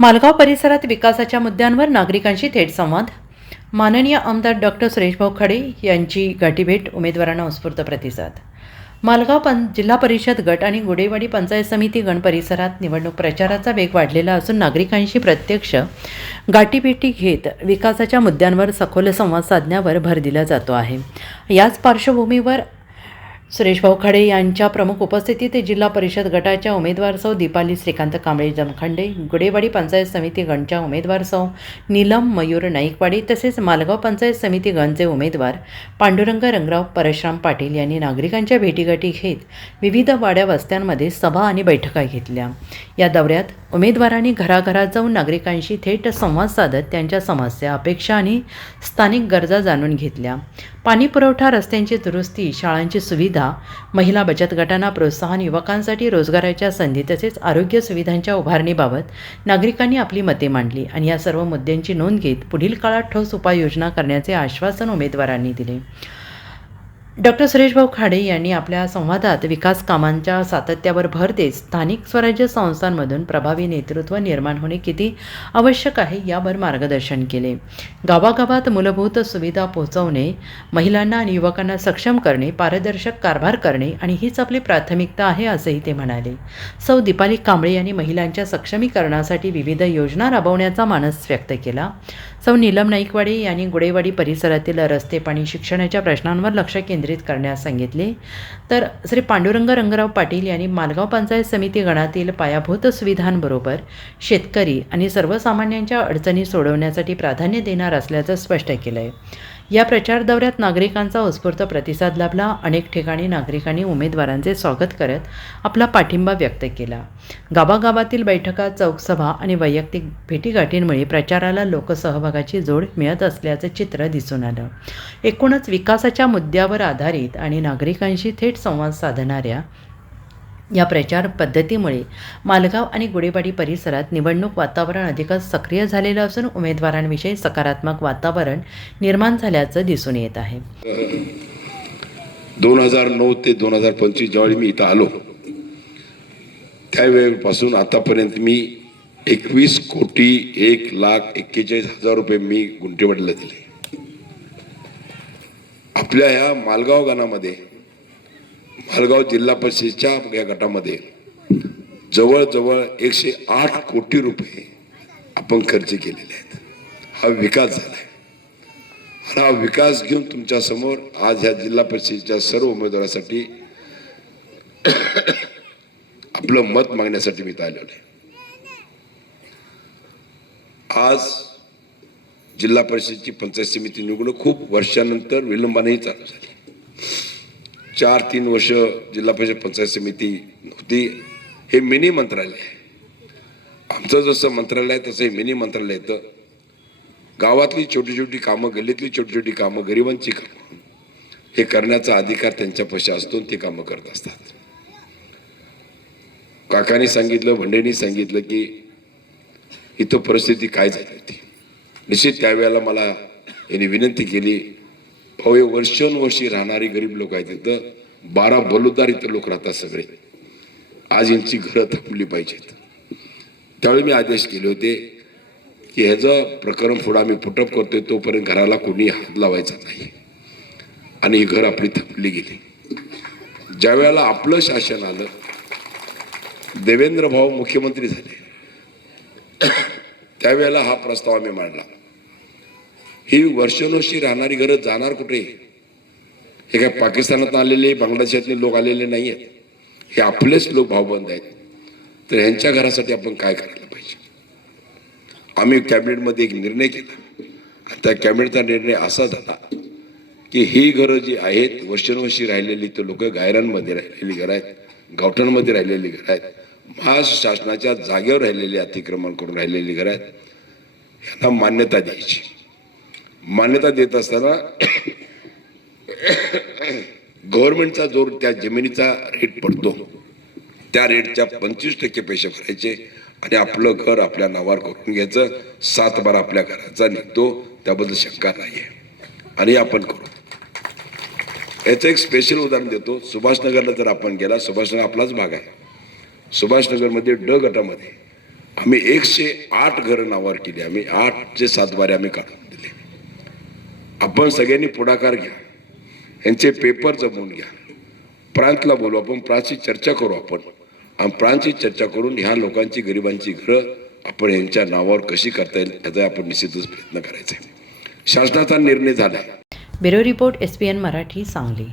मालगाव परिसरात विकासाच्या मुद्द्यांवर नागरिकांशी थेट संवाद. माननीय आमदार डॉक्टर सुरेशभाऊ खाडे यांची गाठीभेट, उमेदवारांना उत्स्फूर्त प्रतिसाद. मालगाव जिल्हा परिषद गट आणि गुडेवाडी पंचायत समिती गण परिसरात निवडणूक प्रचाराचा वेग वाढलेला असून नागरिकांशी प्रत्यक्ष गाठीभेटी घेत विकासाच्या मुद्द्यांवर सखोल संवाद साधण्यावर भर दिला जातो आहे. याच पार्श्वभूमीवर सुरेशभाऊ खाडे यांच्या प्रमुख उपस्थितीत जिल्हा परिषद गटाच्या उमेदवार सौ दीपाली श्रीकांत कांबळे जमखंडे, गुडेवाडी पंचायत समिती गणच्या उमेदवार सौ नीलम मयूर नाईकवाडी तसेच मालगाव पंचायत समिती गणचे उमेदवार पांडुरंग रंगराव परशुराम पाटील यांनी नागरिकांच्या भेटीगाठी घेत विविध वाड्या वस्त्यांमध्ये सभा आणि बैठका घेतल्या. या दौऱ्यात उमेदवारांनी घराघरात जाऊन नागरिकांशी थेट संवाद साधत त्यांच्या समस्या, अपेक्षा आणि स्थानिक गरजा जाणून घेतल्या. पाणी पुरवठा, रस्त्यांची दुरुस्ती, शाळांची सुविधा, महिला बचत गटांना प्रोत्साहन, युवकांसाठी रोजगाराच्या संधी तसेच आरोग्य सुविधांच्या उभारणीबाबत नागरिकांनी आपली मते मांडली आणि या सर्व मुद्द्यांची नोंद घेत पुढील काळात ठोस उपाययोजना करण्याचे आश्वासन उमेदवारांनी दिले. डॉक्टर सुरेशभाऊ खाडे यांनी आपल्या संवादात विकास कामांच्या सातत्यावर भर देत स्थानिक स्वराज्य संस्थांमधून प्रभावी नेतृत्व निर्माण होणे किती आवश्यक आहे यावर मार्गदर्शन केले. गावागावात मूलभूत सुविधा पोहोचवणे, महिलांना आणि युवकांना सक्षम करणे, पारदर्शक कारभार करणे आणि हीच आपली प्राथमिकता आहे असेही ते म्हणाले. सौ दीपाली कांबळे यांनी महिलांच्या सक्षमीकरणासाठी विविध योजना राबवण्याचा मानस व्यक्त केला. सौ नीलम नाईकवाडी यांनी गुडेवाडी परिसरातील रस्ते, पाणी, शिक्षणाच्या प्रश्नांवर लक्ष केंद्रित करण्यास सांगितले. तर श्री पांडुरंग रंगराव पाटील यांनी मालगाव पंचायत समिती गणातील पायाभूत सुविधांबरोबर शेतकरी आणि सर्वसामान्यांच्या अडचणी सोडवण्यासाठी प्राधान्य देणार असल्याचं स्पष्ट केलं आहे. या प्रचार दौऱ्यात नागरिकांचा उत्स्फूर्त प्रतिसाद लाभला. अनेक ठिकाणी नागरिकांनी उमेदवारांचे स्वागत करत आपला पाठिंबा व्यक्त केला. गावागावातील बैठका, चौकसभा आणि वैयक्तिक भेटीगाठींमुळे प्रचाराला लोकसहभागाची जोड मिळत असल्याचं चित्र दिसून आलं. एकूणच विकासाच्या मुद्द्यावर आधारित आणि नागरिकांशी थेट संवाद साधणाऱ्या या प्रचार पद्धतीमुळे मालगाव आणि गुडेवाडी परिसरात निवडणूक वातावरण अधिकच सक्रिय झालेलं असून उमेदवारांविषयी सकारात्मक वातावरण निर्माण झाल्याचं दिसून येत आहे. 2009 ते 2025 ज्यावेळी मी इथं आलो त्यावेळेपासून आतापर्यंत मी 21,01,41,000 रुपये मी गुंठेवाडीला दिले. आपल्या ह्या मालगाव गणामध्ये, मालगाव जिल्हा परिषदेच्या या गटामध्ये जवळजवळ 108 कोटी रुपये आपण खर्च केलेले आहेत. हा विकास झालाय आणि हा विकास घेऊन तुमच्या समोर आज ह्या जिल्हा परिषदेच्या सर्व उमेदवारांसाठी आपलं मत मागण्यासाठी मी आलेलो आहे. आज जिल्हा परिषदेची पंचायत समिती निवडणूक खूप वर्षानंतर विलंबानेही चालू झाली. 4-3 वर्ष जिल्हा परिषद पंचायत समिती नव्हती. हे मिनी मंत्रालय आहे. आमचं जसं मंत्रालय आहे तसं हे मिनी मंत्रालय येतं. गावातली छोटी छोटी कामं, गल्लीतली छोटी छोटी कामं, गरिबांची कामं हे करण्याचा अधिकार त्यांच्यापाशी असतो, ते कामं करत असतात. काकांनी सांगितलं, भंडेंनी सांगितलं की इथं परिस्थिती काय झाली होती. निश्चित त्यावेळेला मला यांनी विनंती केली, भाऊ हे वर्षानुवर्षी राहणारी गरीब लोक आहेत, इथं 12 बलुदार इथं लोक राहतात सगळे, आज यांची घरं थांबली पाहिजेत. त्यावेळी मी आदेश केले होते की ह्याचं प्रकरण पुढं आम्ही पुटअप करतोय तोपर्यंत घराला कोणी हात लावायचा नाही आणि ही घर आपली थांबली गेली. ज्या वेळेला आपलं शासन आलं, देवेंद्र भाऊ मुख्यमंत्री झाले, त्यावेळेला हा प्रस्ताव आम्ही मांडला. ही वर्षानुवर्षी राहणारी घरं जाणार कुठे? हे काय पाकिस्तानात आलेले, बांगलादेशातले लोक आलेले नाही आहेत, हे आपलेच लोक भाऊबंद आहेत. तर ह्यांच्या घरासाठी आपण काय करायला पाहिजे? आम्ही कॅबिनेटमध्ये एक निर्णय केला आणि त्या कॅबिनेटचा निर्णय असा झाला की ही घरं जी आहेत वर्षानुवर्षी राहिलेली, तर लोक गायरांमध्ये राहिलेली घरं आहेत, गावठांमध्ये राहिलेली घरं आहेत, महाराष्ट्र शासनाच्या जागेवर राहिलेली, अतिक्रमण करून राहिलेली घरं आहेत, ह्यांना मान्यता द्यायची. मान्यता देत असताना गव्हर्नमेंटचा जो त्या जमिनीचा रेट पडतो त्या रेटच्या 25% पैसे भरायचे आणि आपलं घर आपल्या नावावर करून घ्यायचं. 7-12 आपल्या घराचा निघतो, त्याबद्दल शंका नाही आहे आणि आपण करू. याचं एक स्पेशल उदाहरण देतो. सुभाषनगरला जर आपण गेला, सुभाषनगर आपलाच भाग आहे, सुभाषनगरमध्ये ड गटामध्ये आम्ही 108 घरं नावावर केली. आम्ही 8चे 7 बारे आम्ही काढून दिले. आपण सगळ्यांनी पुढाकार घ्या, यांचे पेपर जमवून घ्या, प्रांतला बोलू, आपण प्रांतची चर्चा करू आणि प्रांतची चर्चा करून ह्या लोकांची, गरिबांची घरं आपण यांच्या नावावर कशी करता येईल याचा आपण निश्चितच प्रयत्न करायचा आहे. शासनाचा निर्णय झाला. Bureau report SPN Marathi, Sangli.